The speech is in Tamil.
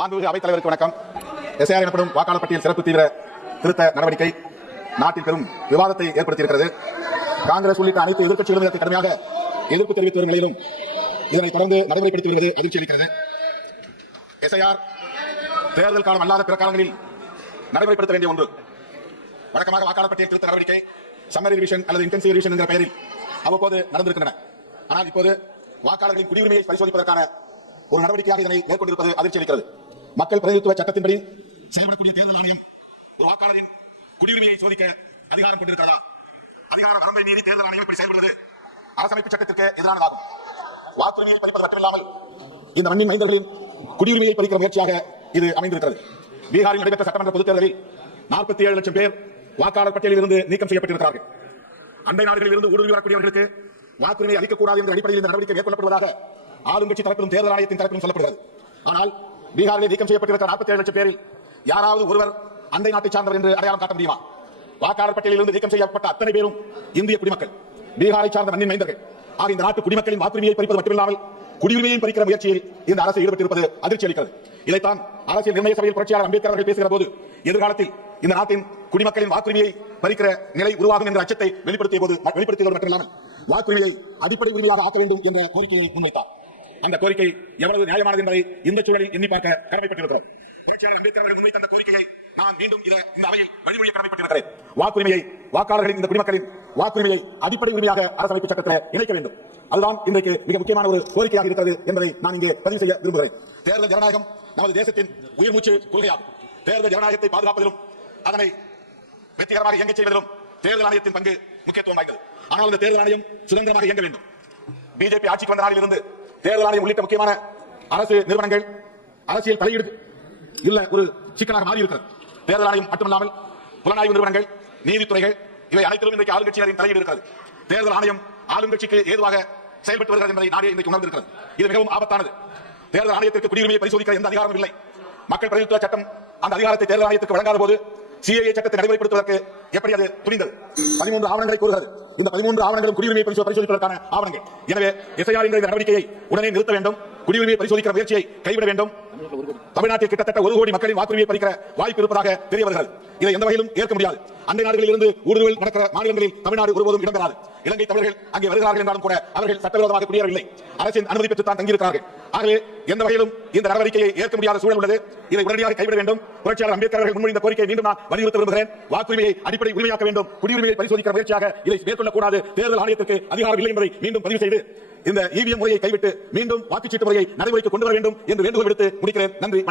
மாண்புமிகு அவைத் தலைவருக்கு வணக்கம். எஸ்ஐஆர் எனப்படும் வாக்காளர் பட்டியல் சிறப்பு தீவிர திருத்த நடவடிக்கை நாட்டில் பெரும் விவாதத்தை ஏற்படுத்தியிருக்கிறது. காங்கிரஸ் உள்ளிட்ட அனைத்து எதிர்க்கட்சிகளும் இதற்கு கடுமையாக எதிர்ப்பு தெரிவித்து வரும் நிலையிலும் இதனை தொடர்ந்து நடைமுறைப்படுத்தி வருவது அதிர்ச்சி அளிக்கிறது. எஸ்ஐஆர் தேர்தல் காலம் அல்லாத பிற காலங்களில் நடைமுறைப்படுத்த வேண்டிய ஒன்று. வழக்கமாக வாக்காளர் பட்டியல் திருத்த நடவடிக்கை சம்மரி ரிவிஷன் அல்லது இன்டென்சிவ் ரிவிஷன் என்ற பெயரில் அவ்வப்போது நடந்திருக்கின்றன. ஆனால் இப்போது வாக்காளர்களின் குடியுரிமையை பரிசோதிப்பதற்கான ஒரு நடவடிக்கையாக இதனை மேற்கொண்டிருப்பது அதிர்ச்சி அளிக்கிறது. மக்கள் பிரதிநிதித்துவ சட்டத்தின்படி செயல்படக்கூடிய தேர்தல் ஆணையம் ஒரு வாக்காளரின் குடியுரிமையை சோதிக்க அதிகாரம் கொண்டிருக்கிறதா? அதிகார வரம்பை மீறி தேர்தல் ஆணையம் இப்படி செயல்படுவது அரசமைப்பு சட்டத்திற்கு எதிரானதாகும். வாக்குரிமையை பறிப்பது மட்டுமில்லாமல் இந்த மண்ணின் மைந்தர்களின் குடியுரிமையை பறிக்கிற முயற்சியாக இது அமைந்திருக்கிறது. பீகாரில் நடைபெற்ற சட்டமன்ற பொதுத் தேர்தலில் 47 லட்சம் பேர் வாக்காளர் பட்டியலில் இருந்து நீக்கம் செய்யப்பட்டிருக்கிறார்கள். அண்டை நாடுகளில் இருந்து ஊடுருவி வரக்கூடியவர்களுக்கு வாக்குரிமை அளிக்கக்கூடாது என்ற அடிப்படையில் இந்த நடவடிக்கை மேற்கொள்ளப்படுவதாக ஆளுங்கட்சி தரப்பிலும் தேர்தல் ஆணையத்தின் தரப்பிலும் சொல்லப்படுகிறது. ஆனால் பீகாரில் நீக்கம் செய்யப்பட்டிருக்கிற 47 லட்சம் பேரில் யாராவது ஒருவர் அண்டை நாட்டை சார்ந்தவர் என்று அடையாளம் காட்ட முடியுமா? வாக்காளர் பட்டியலில் இருந்து நீக்கம் செய்யப்பட்ட அத்தனை பேரும் இந்திய குடிமக்கள், பீகாரை சார்ந்த மண்ணின் மைந்தர்கள். ஆக இந்த நாட்டு குடிமக்களின் வாக்குரிமையை பறிப்பது மட்டுமில்லாமல் குடியுரிமையை பறிக்கிற முயற்சியில் இந்த அரசு ஈடுபட்டிருப்பது அதிர்ச்சி அளிக்கிறது. இதைத்தான் அரசியல் நிர்ணய சபையில் புரட்சியாளர் அம்பேத்கர் அவர்கள் பேசுகிற போது எதிர்காலத்தில் இந்த நாட்டின் குடிமக்களின் வாக்குரிமையை பறிக்கிற நிலை உருவாகும் என்ற அச்சத்தை வெளிப்படுத்தியது மட்டுமில்லாமல் வாக்குரிமையை அடிப்படை உரிமையாக ஆக்க வேண்டும் என்ற கோரிக்கையை முன்வைத்தார். அந்த கோரிக்கை எவ்வளவு நியாயமானது என்பதை இந்த சூழலில் எண்ணி பார்க்க கடமைப்பட்டிருக்கிறோம். புரட்சியாளர் அம்பேத்கர் அவர்கள் முன்வைத்த அந்த கோரிக்கையை நான் மீண்டும் இந்த அவையில் வழிமொழிய கடமைப்பட்டிருக்கிறேன். வாக்குரிமையை, வாக்காளர்களின் இந்த குடிமக்களின் வாக்குரிமையை அடிப்படை உரிமையாக அரசமைப்பு சட்டத்தில் இணைக்க வேண்டும். அதுதான் இன்றைக்கு மிக முக்கியமான ஒரு கோரிக்கையாக இருக்கிறது என்பதை நான் இங்கே பதிவு செய்ய விரும்புகிறேன். தேர்தல் ஜனநாயகம் நமது தேசத்தின் உயிர் மூச்சு கொள்கையாகும். தேர்தல் ஜனநாயகத்தை பாதுகாப்பதிலும் அதனை வெற்றிகரமாக இயங்க செய்வதிலும் தேர்தல் ஆணையத்தின் பங்கு முக்கியத்துவம் வாய்ந்தது. ஆனால் இந்த தேர்தல் ஆணையம் சுதந்திரமாக இயங்க வேண்டும். பிஜேபி ஆட்சிக்கு வந்த நாளில் இருந்து தேர்தல் ஆணையம் உள்ளிட்ட முக்கியமான அரசு நிறுவனங்கள் அரசியல் தலையீடு இல்ல ஒரு சிக்கலாக மாறி இருக்கிறது. தேர்தல் ஆணையம் மட்டுமல்லாமல் புலனாய்வு நிறுவனங்கள், நீதித்துறைகள் இவை அனைத்திலும் இன்றைக்கு ஆளுங்கட்சியாரின் தலையீடு இருக்கிறது. தேர்தல் ஆணையம் ஆளுங்கட்சிக்கு ஏதுவாக செயல்பட்டு வருகிறது என்பதை நாடே இன்றைக்கு உணர்ந்திருக்கிறது. இது மிகவும் ஆபத்தானது. தேர்தல் ஆணையத்திற்கு குடியுரிமையை பரிசோதிக்க எந்த அதிகாரமும் இல்லை. மக்கள் பிரதிநிதித்துவ சட்டம் அந்த அதிகாரத்தை தேர்தல் ஆணையத்துக்கு வழங்காத போது சிஏஏ சட்டத்தை நடைமுறைப்படுத்துவதற்கு எப்படி அது துணிந்தது? 13 ஆவணங்களை கூறுகிறது. இந்த 13 ஆவணங்களும் குடியுரிமையை பரிசோதிப்பதற்கான ஆவணங்கள். எனவே எஸ்ஐஆர் என்ற நடவடிக்கையை உடனே நிறுத்த வேண்டும். குடியுரிமையை பரிசோதிக்கிற முயற்சியை கைவிட வேண்டும். தமிழ்நாட்டில் கிட்டத்தட்ட 1 கோடி மக்களின் வாக்குரிமையை பறிக்கிற வாய்ப்பு இருப்பதாக தெரிய வருகிறது. இதை எந்த வகையிலும் ஏற்க முடியாது. அண்டை நாடுகளில் இருந்து ஊடுருவல் நடக்கிற மாநிலங்களில் தமிழ்நாடு ஒருபோதும் இடம்பெறாது. இலங்கை தமிழர்கள் அங்கே வருகிறார்கள் என்றாலும் கூட அவர்கள் சட்டவிரோதமாக குடியேறவில்லை. அரசின் அனுமதி பெற்று தான் தங்கியிருக்கிறார்கள். ஆகவே எந்த வகையிலும் இந்த நடவடிக்கையை ஏற்க முடியாத சூழல் உள்ளது. இதை உடனடியாக கைவிட வேண்டும். புரட்சியாளர் அம்பேத்கர் அவர்கள் முன்மொழிந்த கோரிக்கையை மீண்டும் நான் வலியுறுத்த விரும்புகிறேன். வாக்குரிமையை அடிப்படை உரிமையாக்க வேண்டும். குடியுரிமையை பரிசோதிக்கிற முயற்சியாக இதை மேற்கொள்ளக்கூடாது. தேர்தல் ஆணையத்திற்கு அதிகாரம் இல்லை என்பதை மீண்டும் பதிவு செய்து இந்த இவிஎம் முறையை கைவிட்டு மீண்டும் வாக்குச்சீட்டு முறையை நடைமுறைக்கு கொண்டு வர வேண்டும் என்று வேண்டுகோள் விடுத்து முடிக்கிறேன். நன்றி, வணக்கம்.